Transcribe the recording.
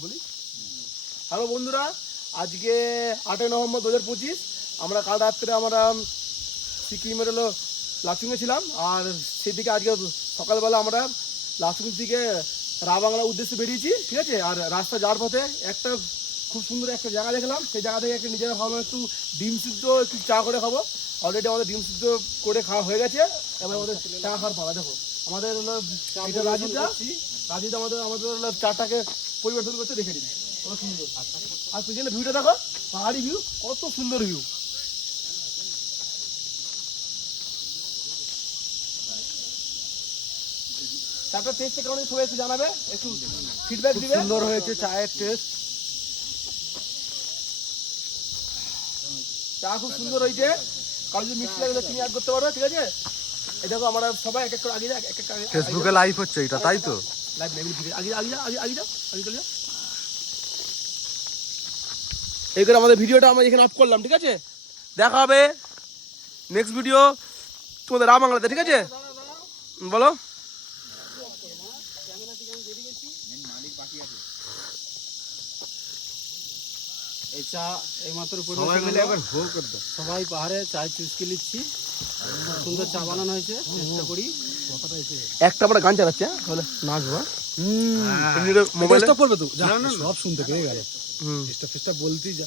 বলি হ্যালো বন্ধুরা, আজকে 8 নভেম্বর 2025। আমরা কাল রাত্রে আমরা সিকিমের হলো লাচুংয়ে ছিলাম, আর সেদিকে আজকে সকালবেলা আমরা লাচুং থেকে রাবাংলার উদ্দেশ্যে বেরিয়েছি, ঠিক আছে। আর রাস্তা যাওয়ার পথে একটা খুব সুন্দর একটা জায়গা দেখলাম, সেই জায়গা থেকে একটা নিজেরা ভাবলাম একটু ডিম সিদ্ধ একটু চা করে খাবো। অলরেডি আমাদের ডিম সিদ্ধ করে খাওয়া হয়ে গেছে, এবার আমাদের চা খাওয়ার পালা। দেখো আমাদের হলো এটা রাজুদা আমাদের হলো চাটাকে পরিবেশন করতে রেখে দিন, কত সুন্দর। আর পিছনে ভিউটা দেখো, পাহাড়ি ভিউ, কত সুন্দর ভিউ। চাটার টেস্ট কেমন সবাই একটু জানাবে, একটু ফিডব্যাক দিবে। সুন্দর হয়েছে চায়ের টেস্ট, চা খুব সুন্দর হয়েছে। কারো যদি মিষ্টি লাগে চিনি অ্যাড করতে পারবে, ঠিক আছে। এই দেখো আমরা সবাই এক এক করে আগে যাই, এক এক ফেসবুকে লাইভ হচ্ছে এটা, তাই তো? লাইভ লেভেল থেকে আগে চলে যাও। এই করে আমাদের ভিডিওটা আমরা এখানে অফ করলাম, ঠিক আছে। দেখা হবে নেক্সট ভিডিও তোমাদের রাবাংলাতে, ঠিক আছে। বলো এই চা এইমাত্র সবাই পাহাড়ে চায় চুস্কি নিচ্ছি, সুন্দর চা বানানো হয়েছে। চেষ্টা করি একটা আমরা গান চালাচ্ছে, তাহলে নাচবো। মোবাইল পড়বে তো, সব শুনতে পেয়ে গেল। বলতেই যা